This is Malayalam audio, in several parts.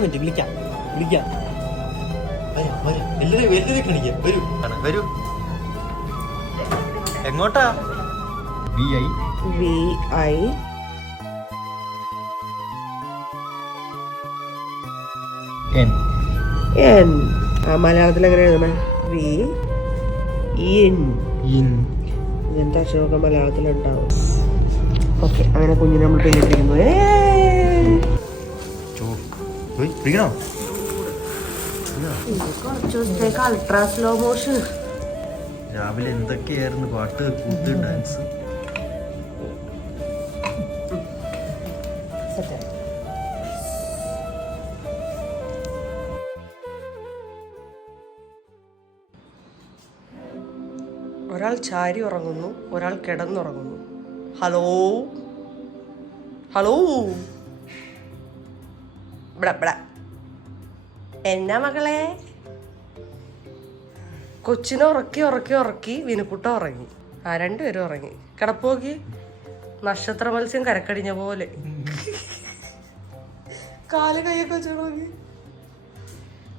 വിളിക്കാം വരൂ. എങ്ങോട്ടാ? VI N. മലയാളത്തിൽ എങ്ങനെ എഴുതണേ? ഇങ്ങനത്തെ അക്ഷരമൊക്കെ മലയാളത്തിലുണ്ടാവും. ഓക്കെ, അങ്ങനെ കുഞ്ഞിനെ നമ്മൾ പേരിട്ടിരിക്കുന്നു. കുറച്ച് ദിവസത്തേക്ക് അൾട്രാ സ്ലോ മോഷൻ. രാവിലെ എന്തൊക്കെയായിരുന്നു പാട്ട്, കൂത്ത്, ഡാൻസ്. ഒരാൾ ചാരി ഉറങ്ങുന്നു, ഒരാൾ കിടന്നുറങ്ങുന്നു. ഹലോ ഇവിടെ എന്നാ മകളെ? കൊച്ചിനെ ഉറക്കി വിനുക്കുട്ട ഉറങ്ങി. രണ്ടുപേരും ഉറങ്ങി. കിടപ്പോക്കി നക്ഷത്ര മത്സ്യം കരക്കടിഞ്ഞ പോലെ കാല് കൈയൊക്കെ വെച്ച് നോക്കി.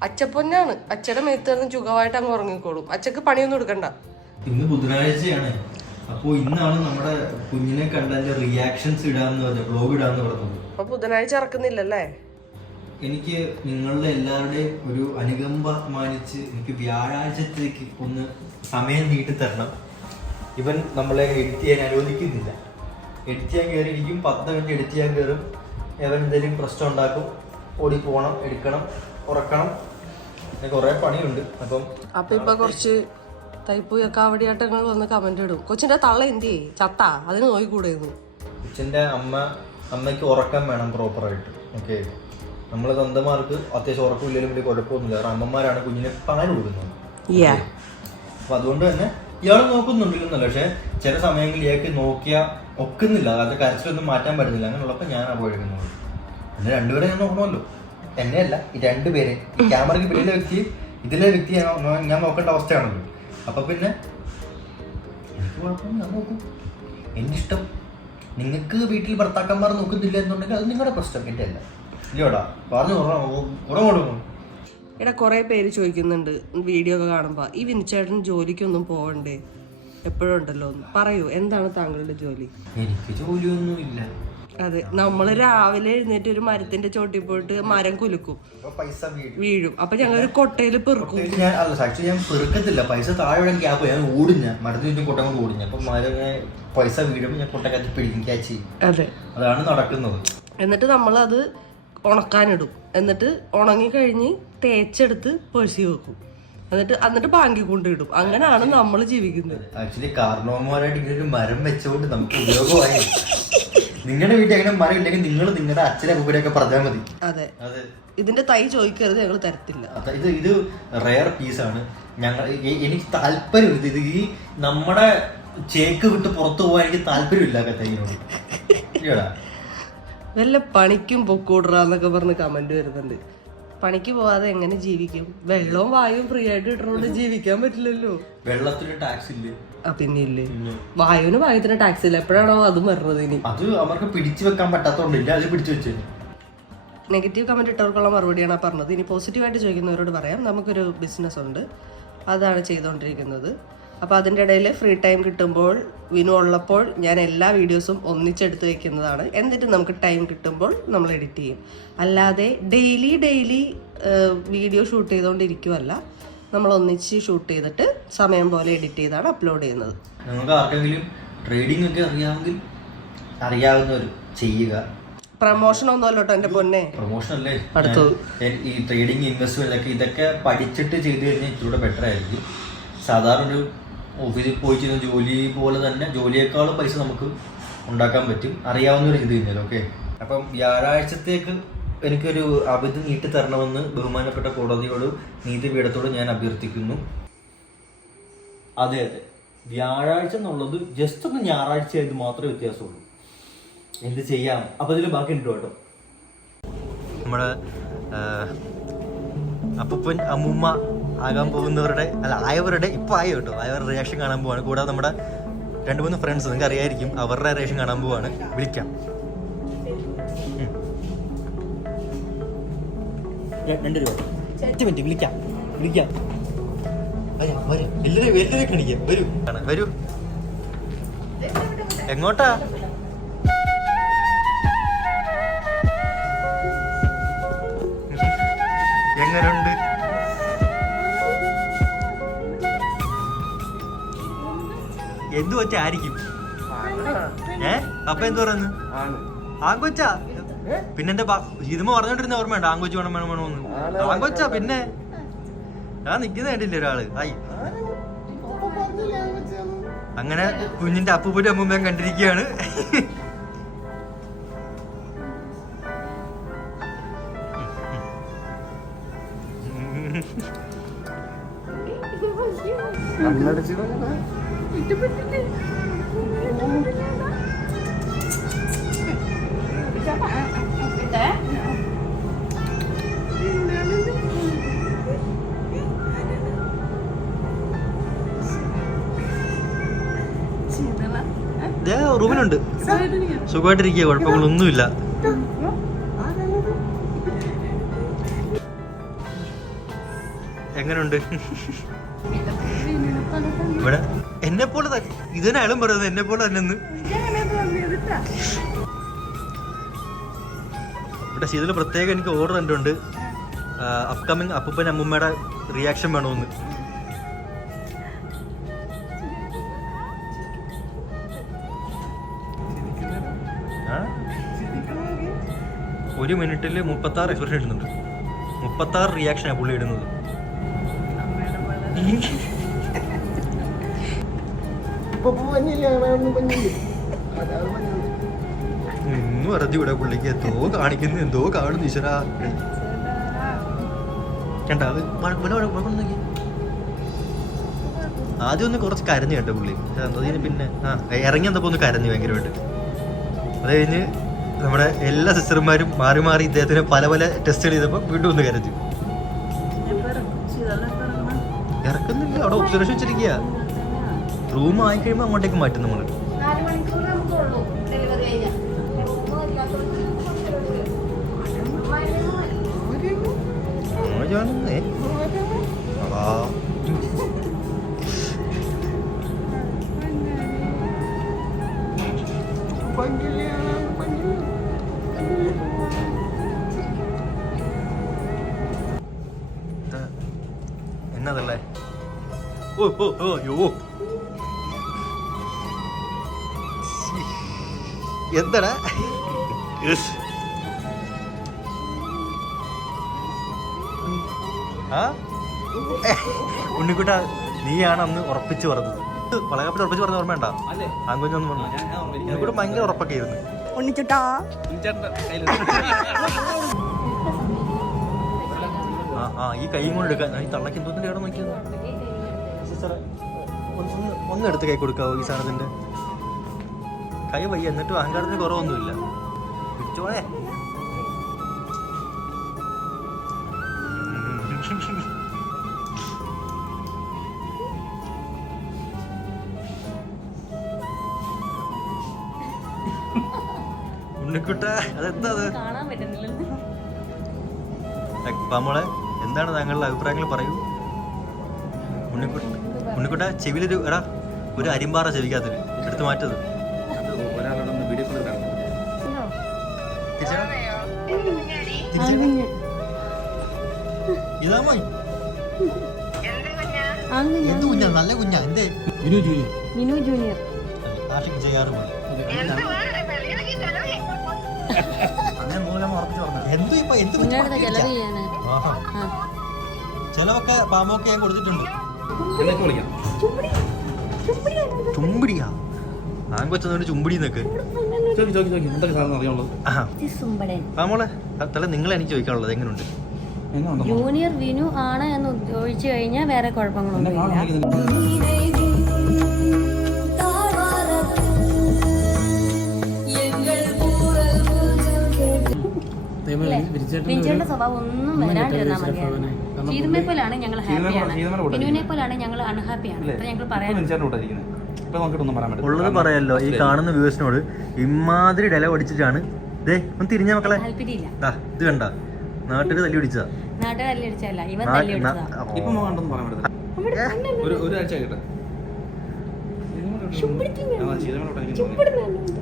അച്ചപ്പൊന്നാണ്. അച്ഛയുടെ മേത്ത് ചുഖമായിട്ട് അങ്ങ് ഉറങ്ങിക്കോളും. അച്ഛക്ക് പണിയൊന്നും എടുക്കണ്ട. ഇന്ന് ബുധനാഴ്ചയാണ്. അപ്പൊ ഇന്നാണ് നമ്മുടെ കുഞ്ഞിനെ കണ്ടതിന്റെ റിയാക്ഷൻസ് ഇടാന്ന് പറഞ്ഞു, വ്ലോഗ് ഇടാന്ന് പറഞ്ഞത്. അപ്പൊ ബുധനാഴ്ച ഇറക്കുന്നില്ലല്ലേ? എനിക്ക് നിങ്ങളുടെ എല്ലാവരുടെയും ഒരു അനുകമ്പ മാനിച്ച് എനിക്ക് വ്യാഴാഴ്ചത്തേക്ക് ഒന്ന് സമയം നീട്ടി തരണം. ഇവൻ നമ്മളെ എഡിറ്റ് ചെയ്യാൻ അനുവദിക്കുന്നില്ല. എഡിറ്റ് ചെയ്യാൻ കയറിയിരിക്കും, 10 മിനിറ്റ് എഡിറ്റ് ചെയ്യാൻ കയറും. അവൻ എന്തെങ്കിലും പ്രശ്നം ഉണ്ടാക്കും, ഓടി പോകണം, എടുക്കണം, ഉറക്കണം, കുറെ പണിയുണ്ട്. അപ്പം ഇപ്പൊ കുറച്ച് തൈപ്പൂയ കാവടിയാട്ടങ്ങൾ വന്ന് കമന്റ് ഇടും. കൊച്ചിന്റെ തള്ള എന്തിയേ ചത്താ? അതിന് നോയിക്കൂടെയെന്നു. കൊച്ചിന്റെ അമ്മയ്ക്ക് ഉറക്കം വേണം പ്രോപ്പറായിട്ട്. ഓക്കെ, നമ്മളെ സ്വന്തമാർക്ക് അത്യാവശ്യം ഉറക്കമില്ലെങ്കിലും വലിയ കുഴപ്പമൊന്നുമില്ല. കാരണം അമ്മമാരാണ് കുഞ്ഞിനെ പാൽ കൊടുക്കുന്നത്. അപ്പൊ അതുകൊണ്ട് തന്നെ ഇയാൾ നോക്കുന്നുണ്ടില്ലെന്നല്ല, പക്ഷെ ചില സമയങ്ങളിൽ ഇയാൾക്ക് നോക്കിയാൽ ഒക്കുന്നില്ല. അതായത് കരച്ചിലൊന്നും മാറ്റാൻ പറ്റുന്നില്ല. അങ്ങനെയുള്ളപ്പോൾ ഞാൻ അവോയ്ഡ് ചെയ്യുന്നത്. പിന്നെ രണ്ടുപേരെ ഞാൻ നോക്കണമല്ലോ, എന്നെയല്ല ഈ രണ്ടുപേരെ. ക്യാമറയ്ക്ക് പിന്നിലെ വ്യക്തി ഇതിലെ വ്യക്തി ഞാൻ നോക്കേണ്ട അവസ്ഥയാണല്ലോ. അപ്പൊ പിന്നെ എനിക്ക് കുഴപ്പമൊന്നും, ഞാൻ നോക്കും. എൻ്റെ ഇഷ്ടം. നിങ്ങൾക്ക് വീട്ടിൽ ഭർത്താക്കന്മാർ നോക്കുന്നില്ല എന്നുണ്ടെങ്കിൽ അത് നിങ്ങളുടെ പ്രശ്നം, എൻ്റെ അല്ല. ഇല്ലയോടാ, പറഞ്ഞു കൊടുക്കും. ഇവിടെ കുറെ പേര് ചോദിക്കുന്നുണ്ട് വീഡിയോ ഒക്കെ കാണുമ്പോ, ഈ വിനിച്ചേട്ടൻ ജോലിക്കൊന്നും പോവണ്ടേ? എപ്പോഴും ഉണ്ടല്ലോ. പറയൂ, എന്താണ് താങ്കളുടെ ജോലി? എനിക്ക് ജോലിയൊന്നും ഇല്ല. അതെ, നമ്മള് രാവിലെ എഴുന്നേറ്റ് ഒരു മരത്തിന്റെ ചോട്ടിൽ പോയിട്ട് മരം കുലുക്കും, പൈസ വീഴും. അപ്പൊ ഞങ്ങൾ ഒരു കൊട്ടയില് പെറുക്കും. ഞാൻ പെറുക്കത്തില്ല, പൈസ താഴെ ഗ്യാപ്പ്. ഞാൻ ഓടിഞ്ഞ മരത്തിന് ചുറ്റും കൊട്ട കൊണ്ട് ഓടിഞ്ഞ. അപ്പൊ പൈസ വീഴുമ്പോൾ ഞാൻ കൊട്ടക്കകത്ത് പിടിക്കും, ക്യാച്ച് ചെയ്യും. അതെ, അതാണ് നടക്കുന്നത്. എന്നിട്ട് നമ്മളത് ഉണക്കാനിടും. എന്നിട്ട് ഉണങ്ങി കഴിഞ്ഞ് തേച്ചെടുത്ത് പേഴ്സി വെക്കും. എന്നിട്ട് ബാങ്കിൽ കൊണ്ടിടും. അങ്ങനെയാണ് നമ്മൾ ജീവിക്കുന്നത്. ആക്ച്വലി കാരണവന്മാരായിട്ട് ഇങ്ങനെ ഒരു മരം വെച്ചുകൊണ്ട് നമുക്ക് ഉപയോഗമായി. നിങ്ങളുടെ വീട്ടിൽ അങ്ങനെ മരം ഇല്ലെങ്കിൽ നിങ്ങൾ നിങ്ങളുടെ അച്ഛനെ കുട്ടിയൊക്കെ പറഞ്ഞാൽ മതി. അതെ, ഇതിന്റെ തൈ ചോദിക്കരുത്, ഞങ്ങൾ തരത്തില്ല. ഇത് റെയർ പീസാണ്. എനിക്ക് താല്പര്യം ഇത് ഈ നമ്മുടെ ചേക്ക് വിട്ട് പുറത്തു പോകാൻ എനിക്ക് താല്പര്യമില്ല തൈനോട്. വല്ല പണിക്കും പൊക്കൂടറാന്നൊക്കെ പറഞ്ഞ് കമന്റ് വരുന്നുണ്ട്. പണിക്ക് പോവാതെ എങ്ങനെ ജീവിക്കും? വെള്ളവും വായുവും ഫ്രീ ആയിട്ട് കിട്ടണോണ്ട് ജീവിക്കാൻ പറ്റില്ലല്ലോ. വെള്ളത്തിന് ടാക്സ് ഇല്ലേ? പിന്നെ ഇല്ലേ. വായുവിന് ടാക്സ് ഇല്ല. എപ്പോഴാണോ അതും വരുന്നത്? ഇനി അത് അവർക്ക് പിടിച്ചു വെക്കാൻ പറ്റാത്തോണ്ടില്ല, അത് പിടിച്ചു വെച്ചു. നെഗറ്റീവ് കമന്റ് ഇട്ടവർക്കുള്ള മറുപടിയാണ് പറഞ്ഞത്. ഇനി പോസിറ്റീവായിട്ട് ചോദിക്കുന്നവരോട് പറയാം, നമുക്കൊരു ബിസിനസ് ഉണ്ട്, അതാണ് ചെയ്തുകൊണ്ടിരിക്കുന്നത്. അപ്പോൾ അതിൻ്റെ ഇടയിൽ ഫ്രീ ടൈം കിട്ടുമ്പോൾ, വിനു ഉള്ളപ്പോൾ ഞാൻ എല്ലാ വീഡിയോസും ഒന്നിച്ചെടുത്ത് വെക്കുന്നതാണ്. എന്നിട്ട് നമുക്ക് ടൈം കിട്ടുമ്പോൾ നമ്മൾ എഡിറ്റ് ചെയ്യും. അല്ലാതെ ഡെയിലി വീഡിയോ ഷൂട്ട് ചെയ്തുകൊണ്ടിരിക്കുമല്ല, നമ്മൾ ഒന്നിച്ച് ഷൂട്ട് ചെയ്തിട്ട് സമയം പോലെ എഡിറ്റ് ചെയ്താണ് അപ്ലോഡ് ചെയ്യുന്നത്. നിങ്ങൾക്ക് ആർക്കെങ്കിലും ട്രേഡിംഗ് ഒക്കെ അറിയാവുന്നവർ ചെയ്യുക. പ്രൊമോഷൻ ഒന്നുമല്ലോ കേട്ടോ എൻ്റെ പൊന്നെ. പ്രൊമോഷൻ അല്ലേ അടുത്തത്. ഈ ട്രേഡിംഗ് ഇൻവെസ്റ്റ്മെന്റ് ഇതൊക്കെ പഠിച്ചിട്ട് ചെയ്തു കഴിഞ്ഞാൽ ഇച്ചിലൂടെ ബെറ്റർ ആയിരിക്കും. സാധാരണ ഒരു ഓഫീസിൽ പോയി ചെയ്യുന്ന ജോലി പോലെ തന്നെ ജോലിയേക്കാളും പൈസ നമുക്ക് ഉണ്ടാക്കാൻ പറ്റും, അറിയാവുന്നവർ ചെയ്ത് കഴിഞ്ഞാൽ. ഓക്കെ, അപ്പം വ്യാഴാഴ്ചത്തേക്ക് എനിക്കൊരു അവധി നീട്ടി തരണമെന്ന് ബഹുമാനപ്പെട്ട കോടതിയോട്, നീതിപീഠത്തോട് ഞാൻ അഭ്യർത്ഥിക്കുന്നു. അതെ, വ്യാഴാഴ്ച എന്നുള്ളത് ജസ്റ്റ് ഒന്ന് ഞായറാഴ്ച ആയത് മാത്രമേ വ്യത്യാസമുള്ളൂ. എന്ത് ചെയ്യാം. അപ്പം ഇതിൽ ബാക്കി ഉണ്ട് കേട്ടോ. നമ്മുടെ അപ്പൂപ്പൻ അമ്മൂമ്മ ആകാൻ പോകുന്നവരുടെ ആയവരുടെ ഇപ്പോൾ ആയോ കേട്ടോ, ആയവരുടെ റിയാക്ഷൻ കാണാൻ പോവാണ്. കൂടാതെ നമ്മുടെ 2-3 ഫ്രണ്ട്സ് നിങ്ങൾക്ക് അറിയായിരിക്കും, അവരുടെ റിയാക്ഷൻ കാണാൻ പോവാണ്. വിളിക്കാം. 2 രൂപ 5 മിനിറ്റ് വിളിക്കാം എല്ലാവരും ക്ഷണിക്കാം. വരൂ എങ്ങോട്ടാ? എങ്ങനുണ്ട്? എന്തു വെച്ചാ ആയിരിക്കും? അപ്പൊ എന്ത് പറയുന്നു? ആങ്കൊച്ചാ? പിന്നെ എന്റെ ഇതുമ പറഞ്ഞോണ്ടിരുന്ന ഓർമ്മയുണ്ട്, ആങ്കൊച്ചു വേണമെന്ന്. ആങ്കൊച്ചാ പിന്നെ ഞാൻ നിക്കുന്ന കണ്ടില്ലേ ഒരാള്? ആയി അങ്ങനെ കുഞ്ഞിന്റെ അപ്പൂപ്പന്റെ അമ്മൂമ്മയും കണ്ടിരിക്കുകയാണ്. റൂമിലുണ്ട്, സുഖമായിട്ടിരിക്കുക, കുഴപ്പങ്ങളൊന്നുമില്ല. എങ്ങനെയുണ്ട് ഇവിടെ? എന്നെ പോലെ ഇതിനെ അയാളും പറയുന്നത് എന്നെ പോലെ തന്നെ. ഇവിടെ ശീതൽ പ്രത്യേകം എനിക്ക് ഓർഡർ കണ്ടുണ്ട്, അപ്കമിങ് അപ്പൂപ്പൻ അമ്മൂമ്മയുടെ റിയാക്ഷൻ വേണമെന്ന്. ഒരു മിനിറ്റിൽ 36 എക്സ്പ്രഷൻ ഇടുന്നുണ്ട്. 36 റിയാക്ഷനാണ് പുള്ളി ഇടുന്നത്. ഒന്നും അറിഞ്ഞൂടെ പുള്ളിക്ക്, എന്തോ കാണിക്കുന്നു, എന്തോ കാണുന്നു. ഈശ്വരാ കണ്ട നോക്കി. ആദ്യം ഒന്ന് കുറച്ച് കരഞ്ഞു കേട്ടോ പുള്ളി, അതിന് പിന്നെ ഇറങ്ങി വന്നപ്പോ ഒന്ന് കരഞ്ഞു ഭയങ്കരമായിട്ട്. അത് കഴിഞ്ഞ് നമ്മുടെ എല്ലാ സിസ്റ്റർമാരും മാറി മാറി ഇദ്ദേഹത്തിന് പല പല ടെസ്റ്റുകൾ ചെയ്തപ്പോൾ വീണ്ടും ഒന്ന് കരഞ്ഞു. ഇറക്കുന്നില്ല, അവിടെ ഒബ്സർവേഷൻ വെച്ചിരിക്കുക. റൂം ആയി കഴിയുമ്പോൾ അങ്ങോട്ടേക്ക് മാറ്റും നമ്മള്. എന്നതല്ലേ? ഓ ഓ ഓ യോ എന്താടാ? ഉണ്ണിക്കുട്ട, നീയാണ് അന്ന് ഉറപ്പിച്ചു പറഞ്ഞത്. വളകപ്പിച്ച് ഉറപ്പിച്ച് പറഞ്ഞ ഓർമ്മ ഉണ്ടാ? ആങ്കുഞ്ഞൊന്നും പറഞ്ഞു. ഉണ്ണിക്കുട്ട ഭയങ്കര ഉറപ്പൊക്കെ ആയിരുന്നു. ഉണ്ണിച്ചുട്ടാ ഈ കൈ കൊണ്ട് എടുക്കാൻ ഈ തള്ളക്ക് എന്തോന്നും കേട നോക്കിയത്. ഒന്ന് എടുത്ത് കൈ കൊടുക്കാവോ ഈ സാധനത്തിന്റെ? കൈ വയ്യ, എന്നിട്ടും അഹങ്കാരത്തിന് കുറവൊന്നുമില്ല. പിടിച്ചോളെ. ഉണ്ണിക്കുട്ട, അതെന്താ അത്? നമ്മളെ എന്താണ് താങ്കളുടെ അഭിപ്രായങ്ങൾ പറയൂ. ഉണ്ണിക്കുട്ട, ചെവിലൊരു ഒരു അരിമ്പാറ ചെവിക്കാത്തൊരു എടുത്ത് മാറ്റത്. ഇതാമോ എന്ത് കുഞ്ഞാ? നല്ല കുഞ്ഞാ. എന്തേ? വിനു ജൂനിയർ ആഷിക് ചെയ്യാറുമോ? അങ്ങനെ മൂലം ഉറപ്പിച്ചു പറഞ്ഞു. എന്തു ഇപ്പൊ എന്ത് ചെലവൊക്കെ പാമ്പൊക്കെ ഞാൻ കൊടുത്തിട്ടുണ്ട്. ചുമ്പടിയാ? ആങ്കൊച്ചോണ്ട് ചുമ്പടി എന്നൊക്കെ പാമോളെ തല നിങ്ങളെ എനിക്ക് ചോദിക്കാനുള്ളത് എങ്ങനെയുണ്ട്? ജൂനിയർ വിനു ആണ് എന്ന് ഒഴിച്ചു കഴിഞ്ഞാൽ വേറെ കുഴപ്പങ്ങളൊന്നുമില്ല. വിൻചേട്ടന്റെ സ്വഭാവം ഒന്നും വരാണ്ടിരുന്നാൽ മതിയായിരുന്നു. ചീതുമെ പോലാണ് ഞങ്ങൾ ഹാപ്പിയാണ്, വിനുവിനെ പോലാണ് ഞങ്ങൾ അൺഹാപ്പിയാണ്. ഞങ്ങൾ പറയാൻ ഉള്ളത് പറയാലോ. ഈ കാണുന്ന വ്യൂവേഴ്സിനോട് ഇമാതിരി ഡയലോഗ് അടിച്ചിട്ടാണ്. ഒന്ന് തിരിഞ്ഞ മക്കളെ, ഇത് കണ്ട നാട്ടില് തല്ലി പിടിച്ചാ നാട്ടുകാർ തല്ലി അടിച്ചല്ല, ഇവൻ തല്ലി അടിച്ചതാ. ഇപ്പൊ കണ്ടെന്ന് പറയാൻ പറ്റില്ല. ഒരാഴ്ച ആയിട്ട്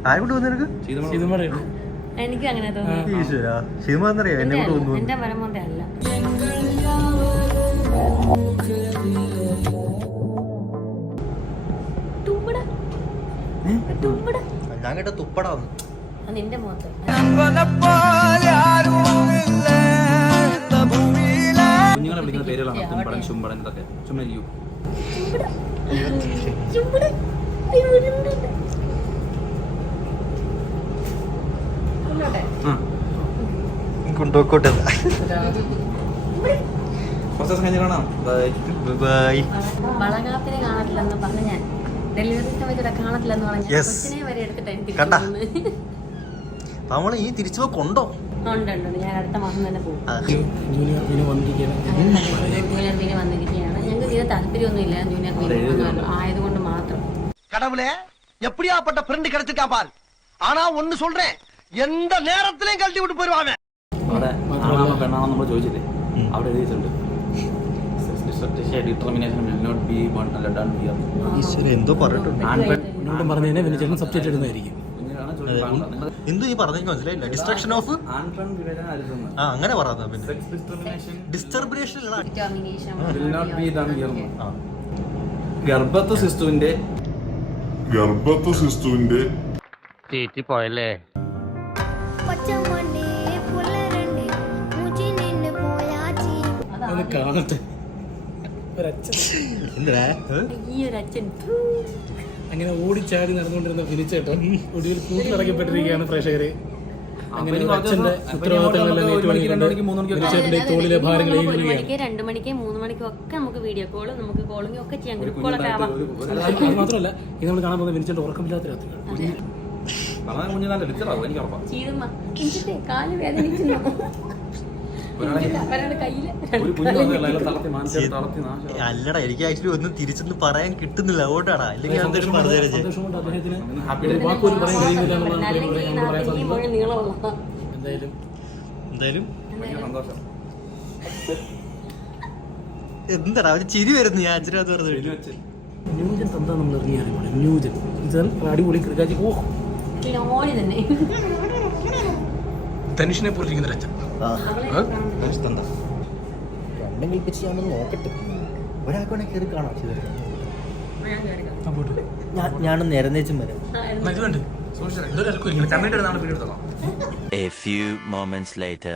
ആരോട് തോന്നി നിനക്ക്? എനിക്ക് അങ്ങനെ തോന്നുന്നു. ഈശ്വരാ, ശിവമാന്നറിയാ എന്നെ കൊണ്ട് തോന്നുന്നു. എന്റെ മരമോന്റെ അല്ല. ഞാൻ കേട്ട തുപ്പടാന്ന്. അത് നിന്റെ മുഖത്ത്. കുഞ്ഞുങ്ങളെ വിളിക്കുന്ന പേരുകളാണ് തുമ്പടൻ, ചുമ്പടൻ, ഇതൊക്കെ ചുമ്മാ ഇരിക്കൂ. കൊണ്ടുപോയിക്കോട്ടെ. കുറച്ച് ദിവസം കഴിഞ്ഞ് കാണാം. ബൈ. വളകാപ്പിനെ കാണത്തില്ലെന്ന് പറഞ്ഞ ഞാൻ ഡെലിവറി സമയത്ത് കാണത്തില്ലെന്ന് പറഞ്ഞ Yes. കൊച്ചിനെ വരെ എടുത്തിട്ട് കണ്ടാ? നമ്മള് ഈ തിരിച്ചു കൊണ്ടോ? ഉണ്ട് ഞാൻ അടുത്ത മാസം തന്നെ പോകും. ജൂനിയർ വിനു വന്നിരിക്കുകയാണ്. ജൂനിയർ ബിന് വന്നിരിക്കുകയാണ്. ഞങ്ങൾക്ക് തീരെ താല്പര്യമൊന്നുമില്ല ജൂനിയർ ബിന് ആയതുകൊണ്ട് മാത്രം. கடவுளே எப்படியாப்பட்ட ஃப்ரெண்ட் கிடைச்சிருக்கான் பார். ஆனா ஒண்ணு சொல்றேன், எந்த நேரத்திலையும் கழட்டி விட்டு போயிருவாங்க. അവിടെ ആണാണോ പെണ്ണാണോ നമ്മൾ ചോദിച്ചില്ലേ, അവിടെ എഴുതിയിട്ടുണ്ട് determination will not be done here. എന്തോ പറഞ്ഞിട്ടുണ്ട്. എന്നോടും പറഞ്ഞു കഴിഞ്ഞാൽ വിനിച്ചേട്ടൻ സബ്ജക്റ്റ് ഇടുന്നതായിരിക്കും. എന്തോ ഈ പറഞ്ഞെങ്കിൽ മനസ്സിലായില്ല. ഡിസ്ട്രക്ഷൻ ഓഫ് ആ അങ്ങനെ പറയാ. പിന്നെ ഡിസ്റ്റർബേഷൻ determination will not be done here. ഗർഭസ്ഥ ശിശുവിന്റെ തീറ്റിപ്പോയല്ലേ. അത് കാണട്ടെ. ഒരച്ഛൻ ഈ ഒരു അച്ഛൻ അങ്ങനെ ഓടിച്ചാടി നടന്നുകൊണ്ടിരുന്ന വിനിച്ചേട്ടൻ ഒടുവിൽ കൂട്ടിലിറക്കപ്പെട്ടിരിക്കുകയാണ് പ്രേക്ഷകരെ. അങ്ങനെ ഒരു അച്ഛന്റെ ഉത്തരവാദിത്തങ്ങളെല്ലാം ഏറ്റുവാങ്ങിക്കൊണ്ട് വിനിച്ചേട്ടന്റെ തോളിലെ ഭാരങ്ങൾ ഒരു മണിക്ക് 2 മണിക്ക് 3 മണിക്കും ഒക്കെ നമുക്ക് വീഡിയോ കോള്, നമുക്ക് കോളിംഗ് ഒക്കെ ചെയ്യാം, ഗ്രൂപ്പ് കോളൊക്കെ ആവാം. അത് മാത്രമല്ല ഇത് നമ്മൾ കാണാൻ പോകുന്ന വിനിച്ചേട്ടൻ ഉറക്കമില്ലാത്ത രാത്രികൾ. കുഞ്ഞിനാന്റെ ലിച്ചറാവും എനിക്ക് ഉറപ്പാണ്. ചീതമ്മ എനിക്കിട്ട് കാല് വേദനിക്കുന്നു. അവരുടെ കയ്യില് ഒരു കുഞ്ഞു വന്നതല്ല, അയാളെ തളർത്തി മാനസിക തളർത്തി നാശം. അല്ലടാ, എനിക്ക് ആക്ച്വലി ഒന്നും തിരിച്ചൊന്നും പറയാൻ കിട്ടുന്നില്ല. അതുകൊണ്ടാണ്. അല്ലെങ്കിൽ ഞാൻ എന്തെങ്കിലും പറഞ്ഞു തരാം. സന്തോഷം കൊണ്ട് അദ്ദേഹത്തിന് ഹാപ്പി ഒരു വാക്കുപോലും പറയാൻ കഴിയുന്നില്ല എന്നുള്ളതാണ് അല്ലെങ്കിൽ ഈ നാട്ടിൽ ഈ മുഴുവൻ നീളമുള്ള എന്തായാലും എന്തായാലും ഭയങ്കര സന്തോഷം. എന്താടാ അവര് ചിരി വരുന്നു. ഞാൻ അച്ഛനകത്ത് പറഞ്ഞു ഇതിന് വെച്ച് ന്യൂജൻ തന്താ നമ്മൾ ഇറങ്ങിയാണ്. ന്യൂജൻ ഇത് അടിപൊളി ക്രിക്കാച്ചി. ഓ ഓടി തന്നെ ധനുഷിനെ പോലെ ഇരിക്കുന്ന അച്ഛൻ. രണ്ടും കൽപ്പിച്ച് ഞാനൊന്ന് നോക്കട്ടെ. ഒരാൾക്ക് വേണേ കയറി കാണാം. ഞാനൊന്ന് നിരന്നേച്ചും വരാം. A few moments later.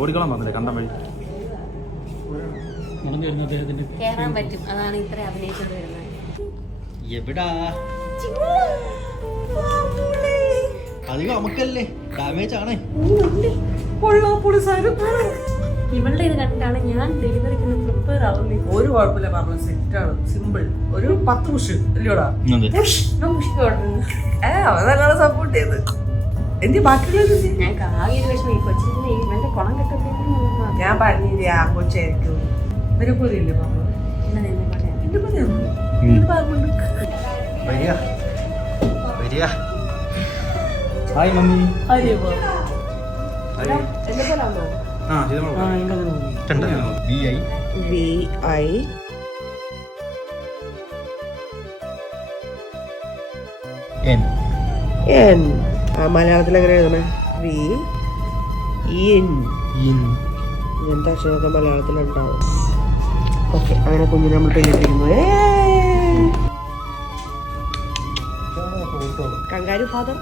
ഓടിക്കോളാൻ പറഞ്ഞില്ലേ കണ്ടം വഴി. നടന്നു വരുന്ന അദ്ദേഹത്തിന്റെ കേറാൻ പറ്റും. അതാണ് ഇത്ര അഭിനയിച്ചോണ്ട് വരുന്നത്. എവിടാ അധികം നമുക്കല്ലേ ഡാമേജ് ആണേ. ഇവളുടെ ഇത് കണ്ടിട്ടാണ് ഞാൻ ഡെലിവറിക്ക് പ്രിപ്പയർ ആവുന്നത്. ഒരു കുഴപ്പമില്ല, പറഞ്ഞു സെറ്റാണ്, സിമ്പിൾ. ഒരു 10 പുഷ് ഇല്ലയോടാ? അവൻ നല്ലോണം സപ്പോർട്ട് ചെയ്ത്. എന്ത് ബാക്കിയുള്ളത് ഞാൻ ആകെ ഒരു വിഷമം, ഈ കൊച്ചിന് ഇവന്റെ കുളം കെട്ടുമ്പോഴേക്കും ഞാൻ പറഞ്ഞില്ലേ ആ കൊച്ചായിരിക്കും. ഇവരെ പോലെ ഇല്ലേ പറഞ്ഞു. എന്റെ വരിക വരിക. Hi mummy. എന്റെ പോലാണോ? ആ ചെയ്തോളൂ. VI N. മലയാളത്തിൽ എങ്ങനെ എഴുതണേ? ഇങ്ങനത്തെ അക്ഷരമൊക്കെ മലയാളത്തിലുണ്ടാവും. ഓക്കെ, അങ്ങനെ കുഞ്ഞിനെ നമ്മൾ പെണ്ണിട്ടിരിക്കുന്നു. Kangaroo father.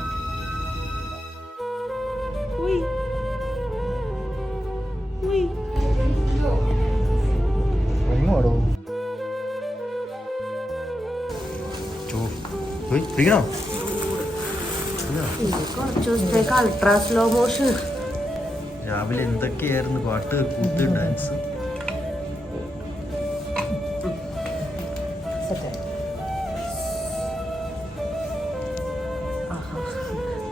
പിടിക്കണോ? കുറച്ച് ദിവസത്തേക്ക് അൾട്രാ സ്ലോ മോഷൻ. രാവിലെ എന്തൊക്കെയായിരുന്നു പാട്ട്, കൂത്ത്, ഡാൻസ്.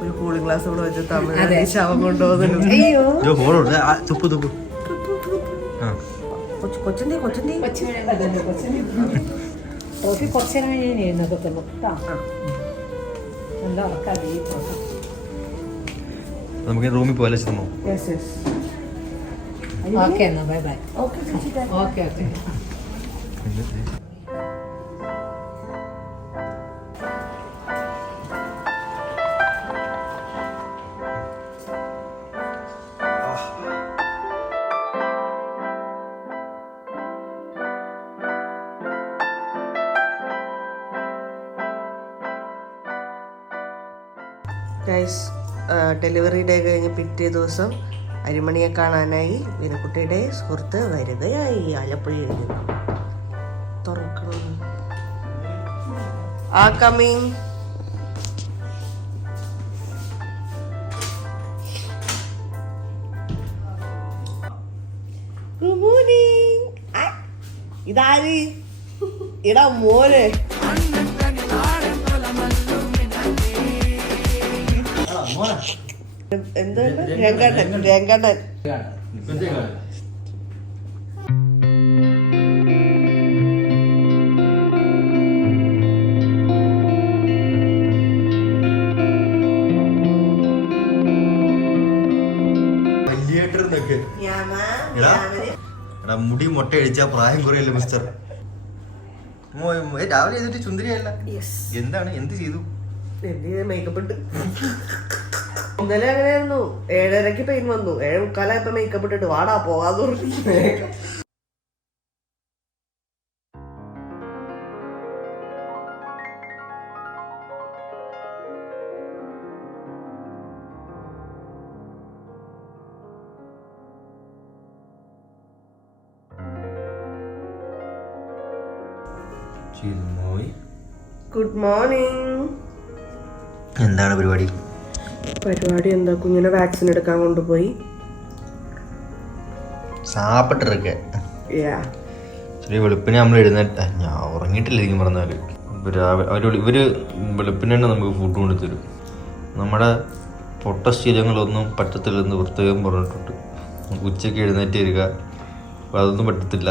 ഒരു കൂളിംഗ് ഗ്ലാസ് കൂടെ വെച്ച് തമിഴ് ശവം കൊണ്ടുപോകുന്നു. തുപ്പ് തുപ്പ്. കൊച്ചന്റെ ട്രോഫി കുറച്ച് നേരം കഴിഞ്ഞ് എഴുന്നേക്കത്തുള്ളൂ കേട്ടോ. എന്താ ഉറക്കാതെ നമുക്ക് റൂമിൽ പോലെ ചെന്നോ? ഓക്കെ എന്നാ bye bye. Okay okay. Guys, delivery day കഴിഞ്ഞ് പിറ്റേ ദിവസം അരിമണിയെ കാണാനായി വിനക്കുട്ടിയുടെ സുഹൃത്ത് വരികയായി. ആലപ്പുഴയിൽ നിന്ന് തുറക്കണം. ആ കമ്മിങ്. Good morning. ഇതാര്? ഇടാ മോനെ. എന്താണ്? രംഗണ്ണൻ. രംഗണ്ണൻ. എടാ മുടി മുട്ട അടിച്ചാ പ്രായം കുറയല്ലേ മിസ്റ്റർ. രാവിലെ ചെയ്തിട്ട് ചുന്ദരിയല്ല. എന്താണ്? എന്ത് ചെയ്തു? മേക്കപ്പ് ഇട്ട് ഇന്നലെ അങ്ങനെയായിരുന്നു. 7:30 പെയിൻ വന്നു. 7:45 മേക്കപ്പ് ഇട്ടിട്ട് വാടാ പോകാന്ന് പറഞ്ഞു. Good morning. എന്താണ് പരിപാടി? പരിപാടി എന്താ, കുഞ്ഞിനെ വാക്സിൻ എടുക്കാൻ കൊണ്ടുപോയി. സാപ്പിട്ടിരിക്കെ ചെറിയ വെളുപ്പിനെ നമ്മൾ എഴുന്നേറ്റ് ഞാൻ ഉറങ്ങിയിട്ടില്ലായിരിക്കും പറഞ്ഞാല്. ഇവര് വെളുപ്പിനെ തന്നെ നമുക്ക് ഫുഡ് കൊണ്ടുതരും. നമ്മുടെ പൊട്ട ശീലങ്ങളൊന്നും പറ്റത്തില്ലെന്ന് പ്രത്യേകം പറഞ്ഞിട്ടുണ്ട്. ഉച്ചയ്ക്ക് എഴുന്നേറ്റ് വരിക, അപ്പോൾ അതൊന്നും പറ്റത്തില്ല.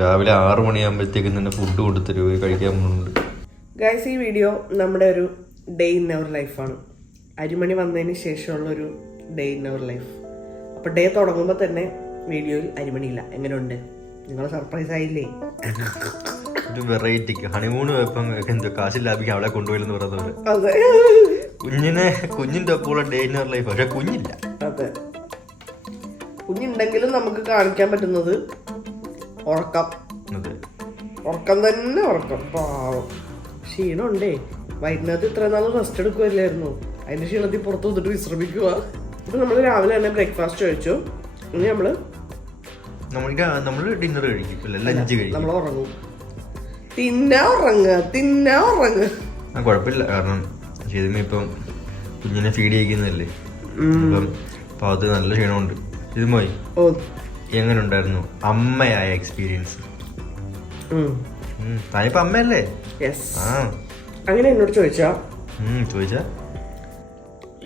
രാവിലെ 6 മണിയാകുമ്പോഴത്തേക്കും തന്നെ ഫുഡ് കൊടുത്തരും കഴിക്കാൻ പോകുന്നുണ്ട്. ഗൈസ്, ഈ വീഡിയോ നമ്മുടെ ഒരു ഡേ ഇൻ അവർ ലൈഫാണ്. അരിമണി വന്നതിന് ശേഷമുള്ളൊരു ഡേ ഇൻ അവർ ലൈഫ്. അപ്പോൾ ഡേ തുടങ്ങുമ്പോൾ തന്നെ വീഡിയോയിൽ അരിമണിയില്ല. എങ്ങനെയുണ്ട്? നിങ്ങൾ സർപ്രൈസ് ആയില്ലേ? ഒരു വെറൈറ്റിക്ക് ഹണിമൂണ് പോയപ്പം എന്തോ കാശ് ലാഭിക്കാൻ അവളെ കൊണ്ടുപോയില്ലെന്ന് പറയുന്നത്. അതെ, കുഞ്ഞിന്റെ ഒപ്പമുള്ള ഡേ ഇൻ അവർ ലൈഫ്. പക്ഷെ കുഞ്ഞില്ല. അതെ, കുഞ്ഞുണ്ടെങ്കിലും നമുക്ക് കാണിക്കാൻ പറ്റുന്നത് ഉറക്കം. ഉറക്കം തന്നെ ഉറക്കം. പാവം ക്ഷീണമുണ്ടേ. വൈകുന്നേരത്ത് ഇത്ര നാൾ റെസ്റ്റ് എടുക്കുമല്ലായിരുന്നു. അതിന്റെ ക്ഷീണത്തിൽ പുറത്ത് വന്നിട്ട് വിശ്രമിക്കുക. ഇപ്പൊ നമ്മൾ രാവിലെ തന്നെ ബ്രേക്ക്ഫാസ്റ്റ് കഴിച്ചു. ഇനി നമ്മള് ഡിന്നർ കഴിക്കും, ലഞ്ച് കഴിക്കും. നമ്മൾ ഉറങ്ങും. തിന്നാ ഉറങ്ങുക. കുഴപ്പമില്ല, കാരണം ചെയ്തുമ്പോ ഇപ്പം കുഞ്ഞിനെ ഫീഡ് ചെയ്യിക്കുന്നതല്ലേ. അപ്പൊ അത് നല്ല ക്ഷീണമുണ്ട്. ഇതുമായി എങ്ങനെ ഉണ്ടായിരുന്നു അമ്മയായ എക്സ്പീരിയൻസ്? താനിപ്പോ അമ്മയല്ലേ? അങ്ങനെ എന്നോട് ചോദിച്ചാ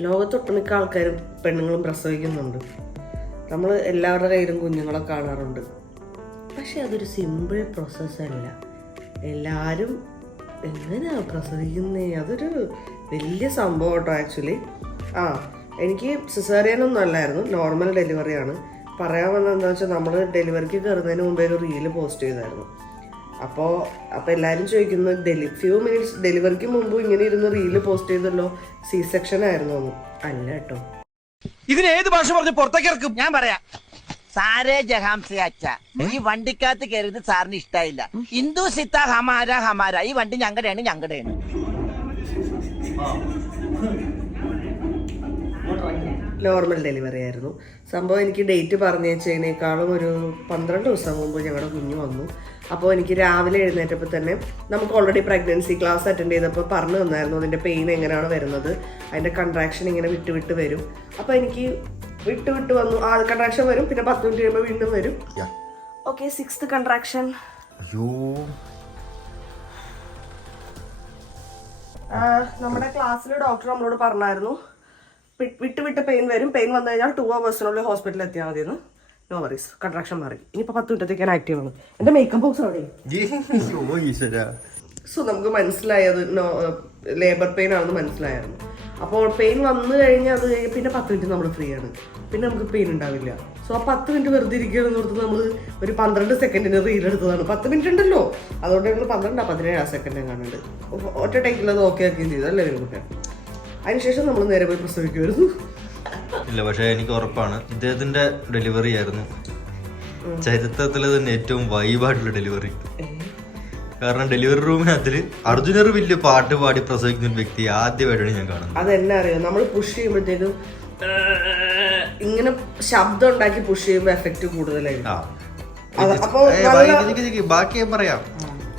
ലോകത്തൊട്ടുമിക്ക ആൾക്കാരും പെണ്ണുങ്ങളും പ്രസവിക്കുന്നുണ്ട്. നമ്മൾ എല്ലാവരുടെ കയ്യിലും കുഞ്ഞുങ്ങളെ കാണാറുണ്ട്. പക്ഷെ അതൊരു സിമ്പിൾ പ്രോസസ്സല്ല. എല്ലാവരും എങ്ങനെയാ പ്രസവിക്കുന്നേ? അതൊരു വലിയ സംഭവം കേട്ടോ ആക്ച്വലി. എനിക്ക് സിസേറിയനൊന്നും അല്ലായിരുന്നു, നോർമൽ ഡെലിവറിയാണ്. പറയാൻ വന്നത് എന്താ വെച്ചാൽ, നമ്മൾ ഡെലിവറിക്ക് കയറുന്നതിന് മുമ്പേ ഒരു റീല് പോസ്റ്റ് ചെയ്തായിരുന്നു. അപ്പോൾ എല്ലാവരും ചോദിക്കുന്നത് ഫ്യൂ മിനിറ്റ്സ് ഡെലിവറിക്ക് മുമ്പ് ഇങ്ങനെ ഇരുന്ന് റീല് പോസ്റ്റ് ചെയ്തല്ലോ, സി സെക്ഷൻ ആയിരുന്നു എന്ന്. അല്ല കേട്ടോ. ഇതിന് ഏത് ഭാഷ പറഞ്ഞ് പുറത്തേക്ക് ഇറക്കും? ഞാൻ പറയാം. സാരേ ജഹാംസെ അച്ഛ, ഈ വണ്ടിക്കകത്ത് കയറിയത് സാറിന് ഇഷ്ടായില്ല. ഹിന്ദു സിത്ത ഹമാര, ഈ വണ്ടി ഞങ്ങളുടെയാണ്. നോർമൽ ഡെലിവറി ആയിരുന്നു സംഭവം. എനിക്ക് ഡേറ്റ് പറഞ്ഞു വെച്ചതിനേക്കാളും ഒരു 12 ദിവസം മുമ്പ് ഞങ്ങളുടെ കുഞ്ഞ് വന്നു. അപ്പോൾ എനിക്ക് രാവിലെ എഴുന്നേറ്റപ്പോൾ തന്നെ നമുക്ക് ഓൾറെഡി പ്രഗ്നൻസി ക്ലാസ് അറ്റൻഡ് ചെയ്തപ്പോൾ പറഞ്ഞു തന്നായിരുന്നു അതിൻ്റെ പെയിൻ എങ്ങനെയാണ് വരുന്നത്, അതിൻ്റെ കൺട്രാക്ഷൻ ഇങ്ങനെ വിട്ട് വരും. അപ്പോൾ എനിക്ക് വിട്ട് വന്നു. കൺട്രാക്ഷൻ വരും, പിന്നെ 10 മിനിറ്റ് കഴിയുമ്പോൾ വീണ്ടും വരും. Okay, 6th contraction. നമ്മുടെ ക്ലാസ്സിൽ ഡോക്ടർ നമ്മളോട് പറഞ്ഞായിരുന്നു വിട്ട് പെയിൻ വരും. പെയിൻ വന്നു കഴിഞ്ഞാൽ 2 hours ഹോസ്പിറ്റലിൽ എത്തിയാൽ മതിയെന്ന്. നോ വറീസ്, കൺട്രാക്ഷൻ മാറി. ഇനിയിപ്പോൾ 10 മിനിറ്റത്തേക്ക് ആക്റ്റീവ് ആണ്. എൻ്റെ മേക്കപ്പ് ബോക്സ് അവിടെ. സോ നമുക്ക് മനസ്സിലായത് ലേബർ പെയിൻ ആണെന്ന് മനസ്സിലായിരുന്നു. അപ്പോൾ പെയിൻ വന്നു കഴിഞ്ഞാൽ അത് കഴിഞ്ഞ് പിന്നെ 10 മിനിറ്റ് നമ്മൾ ഫ്രീ ആണ്, പിന്നെ നമുക്ക് പെയിൻ ഉണ്ടാവില്ല. സോ ആ 10 മിനിറ്റ് വെറുതെ ഇരിക്കുകയാണെന്ന് ഓർത്ത് നമ്മൾ ഒരു 12 സെക്കൻഡിന് റീൽ എടുത്തതാണ്. 10 മിനിറ്റ് ഉണ്ടല്ലോ, അതുകൊണ്ട് ഞങ്ങൾ 12-17 സെക്കൻഡ് കാണുന്നുണ്ട്. ഒറ്റ ടൈക്കിൽ അത് ഓക്കെ ആക്കുകയും ചെയ്തു അല്ലേ നിങ്ങൾക്ക്. അതിനുശേഷം നമ്മൾ നേരെ പോയി പ്രസവിക്കുമായിരുന്നു. ഇല്ല, പക്ഷെ എനിക്ക് ഉറപ്പാണ് ഇദ്ദേഹത്തിന്റെ ഡെലിവറി ആയിരുന്നു ചരിത്രത്തിലെ തന്നെ ഏറ്റവും വൈബായിട്ടുള്ള ഡെലിവറി. കാരണം ഡെലിവറി റൂമിനകത്തിൽ അർജുനർ വലിയ പാട്ട് പാടി പ്രസവിക്കുന്ന ഒരു വ്യക്തി ആദ്യമായിട്ടാണ് ഞാൻ കാണുന്നത്. അതെന്നെ അറിയാം, നമ്മൾ പുഷ് ചെയ്യുമ്പോഴത്തേക്കും ഇങ്ങനെ ശബ്ദം ഉണ്ടാക്കി പുഷ് ചെയ്യുമ്പോൾ എഫക്റ്റ് കൂടുതലായിരിക്കും. ബാക്കി ഞാൻ പറയാം.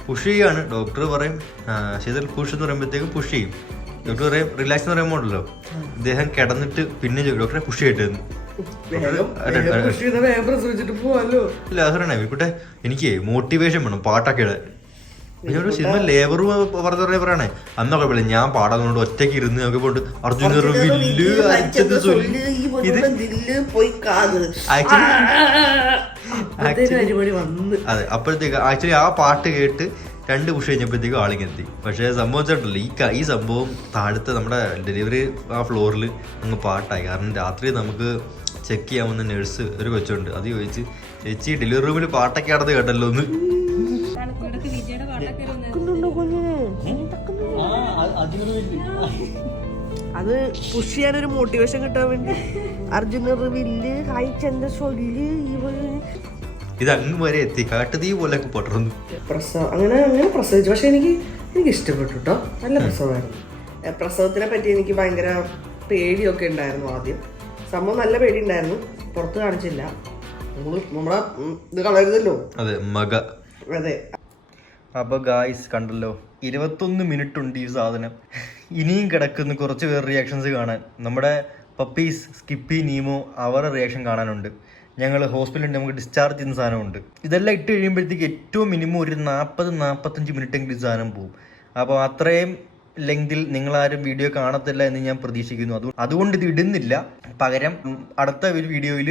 പുഷ് ചെയ്യാണ്, ഡോക്ടർ പറയും ശീതൽ പുഷ് എന്ന് പറയുമ്പോഴത്തേക്കും പുഷ് ചെയ്യും. ഡോക്ടർ പറയും റിലാക്സ് എന്ന് പറയുമ്പോൾ ഉണ്ടല്ലോ, ഇദ്ദേഹം കിടന്നിട്ട് പിന്നെ ഡോക്ടറെ പുഷ് ചെയ്തിട്ട് ഇരിക്കട്ടെ. എനിക്ക് മോട്ടിവേഷൻ വേണം പാട്ടൊക്കെ ഇടാൻ. സിനിമ ലേബർ പറയണേ അന്നൊക്കെ വിളി ഞാൻ പാടാന്നുകൊണ്ട് ഒറ്റയ്ക്ക് ഇരുന്ന് നോക്കി പോയിട്ട് അർജുനർ വില്ല് അയച്ചത് അതെ. അപ്പോഴത്തേക്ക് ആക്ച്വലി ആ പാട്ട് കേട്ട് 2 പുഷ് കഴിഞ്ഞപ്പോഴത്തേക്കും ആളിങ്ങെത്തി. പക്ഷെ സംഭവിച്ചിട്ടില്ല, ഈ സംഭവം താഴത്തെ നമ്മുടെ ഡെലിവറി ആ ഫ്ലോറിൽ അങ്ങ് പാട്ടായി. കാരണം രാത്രി നമുക്ക് ചെക്ക് ചെയ്യാൻ വന്ന നേഴ്സ് ഒരു കൊച്ചുണ്ട്, അത് ചോദിച്ച് ചേച്ചി ഡെലിവറി റൂമിൽ പാട്ടൊക്കെ ആടത് കേട്ടല്ലോ ഒന്ന്. അത് പുഷ് ചെയ്യാനൊരു മോട്ടിവേഷൻ കിട്ടാൻ വേണ്ടി അർജുനർ വില്ല് ഹായ് ചന്ദ്ര സൊല്ല് ഇത് അങ്ങ് വരെ എത്തി, കാട്ടുതീ പോലെ പൊട്ടറുന്നു. അങ്ങനെ പ്രസവിച്ചു. പക്ഷെ എനിക്ക് ഇഷ്ടപ്പെട്ടു കേട്ടോ, നല്ല പ്രസവമായിരുന്നു. പ്രസവത്തിനെ പറ്റി എനിക്ക് ഭയങ്കര പേടിയൊക്കെ ഉണ്ടായിരുന്നു ആദ്യം. സംഭവം നല്ല പേടി ഉണ്ടായിരുന്നു, പുറത്ത് കാണിച്ചില്ല. നമ്മളെ ഇത് കളയരുതല്ലോ. അതെ മക. അതെ. അപ്പൊ ഗായ്സ് കണ്ടല്ലോ, 21 മിനിറ്റ് ഉണ്ട് ഈ സാധനം. ഇനിയും കിടക്കുന്ന കുറച്ച് പേർ റിയാക്ഷൻസ് കാണാൻ. നമ്മുടെ പപ്പീസ് സ്കിപ്പി നീമോ അവരുടെ റിയാക്ഷൻ കാണാനുണ്ട്. ഞങ്ങൾ ഹോസ്പിറ്റലിൽ നമുക്ക് ഡിസ്ചാർജ് ചെയ്യുന്ന സാധനമുണ്ട്. ഇതെല്ലാം ഇട്ട് കഴിയുമ്പോഴത്തേക്ക് ഏറ്റവും മിനിമം ഒരു 40-45 മിനിറ്റ് എങ്കിലും സാധനം പോകും. അപ്പോൾ അത്രയും ലെങ്തിൽ നിങ്ങളാരും വീഡിയോ കാണത്തില്ല എന്ന് ഞാൻ പ്രതീക്ഷിക്കുന്നു. അതുകൊണ്ട് ഇത് ഇടുന്നില്ല. പകരം അടുത്ത ഒരു വീഡിയോയിൽ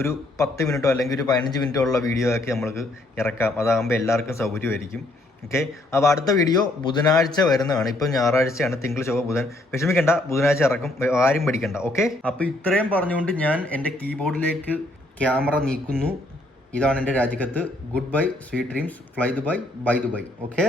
ഒരു 10 മിനിറ്റോ അല്ലെങ്കിൽ ഒരു 15 മിനിറ്റോ ഉള്ള വീഡിയോ ആക്കി നമ്മൾക്ക് ഇറക്കാം. അതാകുമ്പോൾ എല്ലാവർക്കും സൗകര്യമായിരിക്കും. ഓക്കെ, അപ്പോൾ അടുത്ത വീഡിയോ ബുധനാഴ്ച വരുന്നതാണ്. ഇപ്പം ഞായറാഴ്ചയാണ്, തിങ്കൾ ചൊവ്വ ബുധൻ. വിഷമിക്കണ്ട, ബുധനാഴ്ച ഇറക്കും, ആരും പഠിക്കണ്ട. ഓക്കെ, അപ്പോൾ ഇത്രയും പറഞ്ഞുകൊണ്ട് ഞാൻ എൻ്റെ കീബോർഡിലേക്ക് ക്യാമറ നീക്കുന്നു. ഇതാണ് എൻ്റെ രാജിക്കത്ത്. Goodbye, sweet dreams, fly Dubai, bye Dubai. Okay.